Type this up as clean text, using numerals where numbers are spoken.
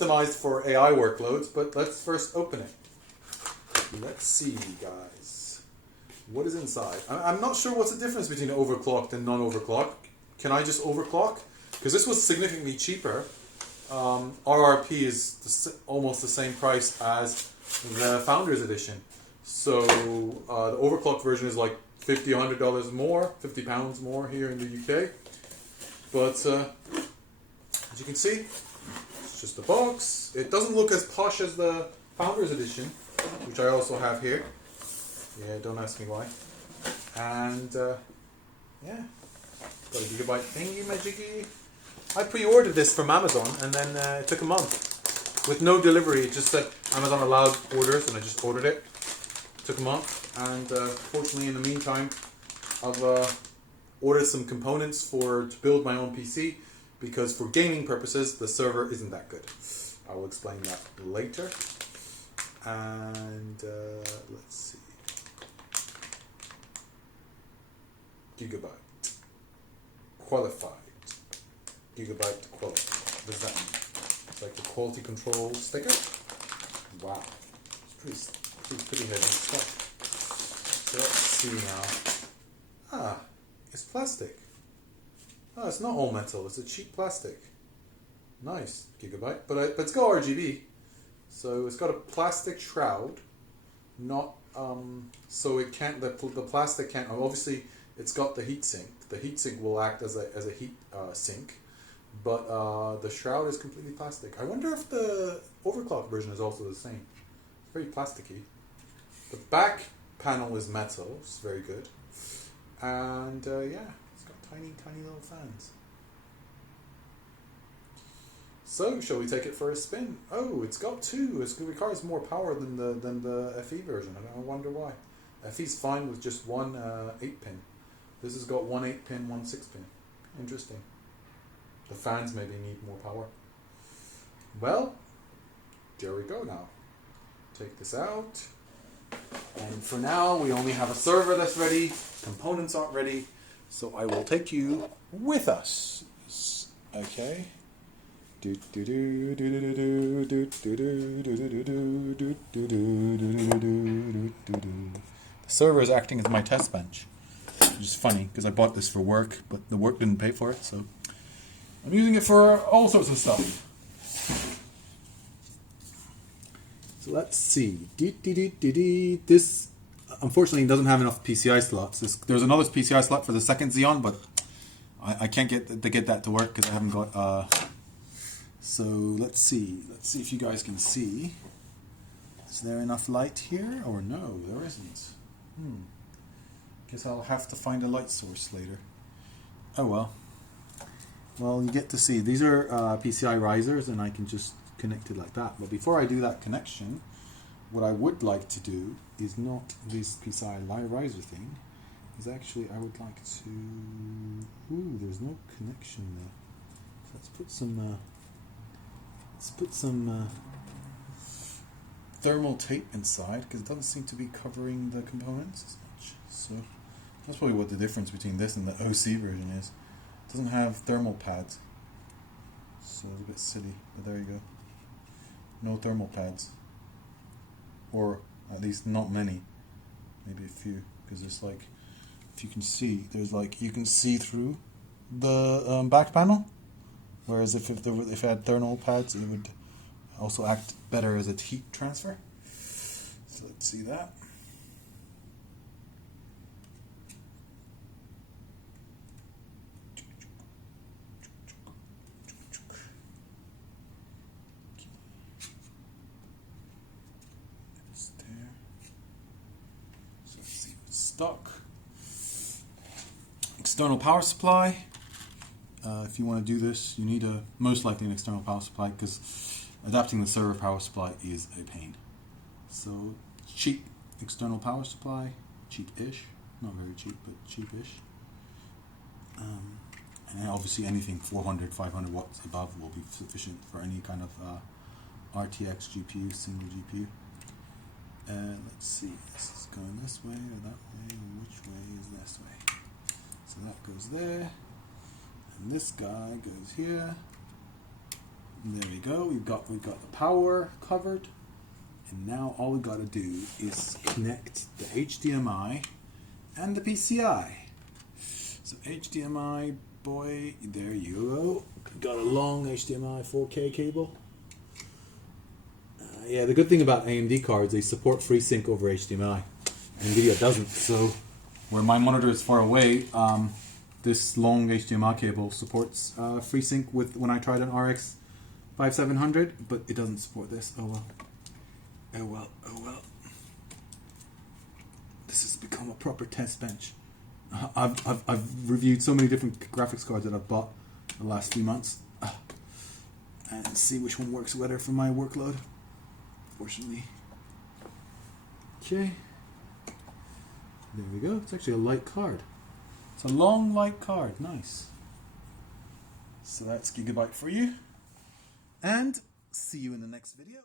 optimized for AI workloads, but let's first open it. Let's see, guys. What is inside? I'm not sure what's the difference between overclocked and non-overclocked. Can I just overclock? Because this was significantly cheaper. RRP is almost the same price as the Founders Edition. So the overclocked version is like $50, $100 more, £50 more here in the UK. But as you can see, it's just a box. It doesn't look as posh as the Founders Edition, which I also have here. Yeah, don't ask me why. And yeah, got a Gigabyte thingy majiggy. I pre-ordered this from Amazon, and then it took a month with no delivery. It just said Amazon allowed orders, and I just ordered it. It took a month, and fortunately, in the meantime, I've ordered some components to build my own PC, because for gaming purposes, the server isn't that good. I will explain that later. And let's see. Gigabyte. Qualified. Gigabyte quality. What does that mean? It's like the quality control sticker? Wow. It's pretty heavy stuff. So let's see now. It's plastic. Oh, it's not all metal. It's a cheap plastic. Nice, Gigabyte. But it's got RGB. So it's got a plastic shroud. Not so it can't. The plastic can't. Obviously, it's got the heatsink. The heatsink will act as a heat sink. But the shroud is completely plastic. I wonder if the overclock version is also the same. It's very plasticky. The back panel is metal. It's very good. And yeah, it's got tiny, tiny little fans. So, shall we take it for a spin? Oh, it's got two. It requires more power than the FE version. I wonder why. FE's fine with just one 8-pin. This has got one 8-pin, one 6-pin. Interesting. The fans maybe need more power. Well, there we go now. Take this out. And for now, we only have a server that's ready. Components aren't ready. So I will take you with us. Okay. The server is acting as my test bench, which is funny because I bought this for work, but the work didn't pay for it, so I'm using it for all sorts of stuff. So let's see. This unfortunately doesn't have enough PCI slots. There's another PCI slot for the second Xeon, but I can't get that to work because I haven't got. So let's see. Let's see if you guys can see. Is there enough light here, or no? There isn't. Guess I'll have to find a light source later. Oh well. Well, you get to see. These are PCI risers, and I can just connect it like that. But before I do that connection, what I would like to do is not this PCI riser thing. Is actually I would like to. Ooh, there's no connection there. So let's put some. Let's put some thermal tape inside, because it doesn't seem to be covering the components as much. So that's probably what the difference between this and the OC version is. It doesn't have thermal pads, so it's a bit silly, but there you go. No thermal pads, or at least not many, maybe a few, because it's like, if you can see, there's like, you can see through the back panel. Whereas if it had thermal pads, it would also act better as a heat transfer. So let's see that. It's there. So let's see what's stock. External power supply. If you want to do this, you need most likely an external power supply, because adapting the server power supply is a pain. So cheap external power supply, cheap-ish, not very cheap, but cheap-ish. And obviously anything 400, 500 watts above will be sufficient for any kind of RTX GPU, single GPU. Let's see, this is going this way or that way, or which way is this way? So that goes there. And this guy goes here, There we go. We've got the power covered, and now all we got to do is connect the HDMI and the PCI. So HDMI, boy, there you go. Got a long HDMI 4K cable. Yeah, the good thing about AMD cards, they support FreeSync over HDMI. NVIDIA doesn't. So where my monitor is far away, this long HDMI cable supports FreeSync with when I tried an RX 5700, but it doesn't support this. Oh well. Oh well. Oh well. This has become a proper test bench. I've reviewed so many different graphics cards that I've bought the last few months, and see which one works better for my workload. Fortunately. Okay. There we go. It's actually a light card. It's a long light card. Nice. So that's Gigabyte for you. And see you in the next video.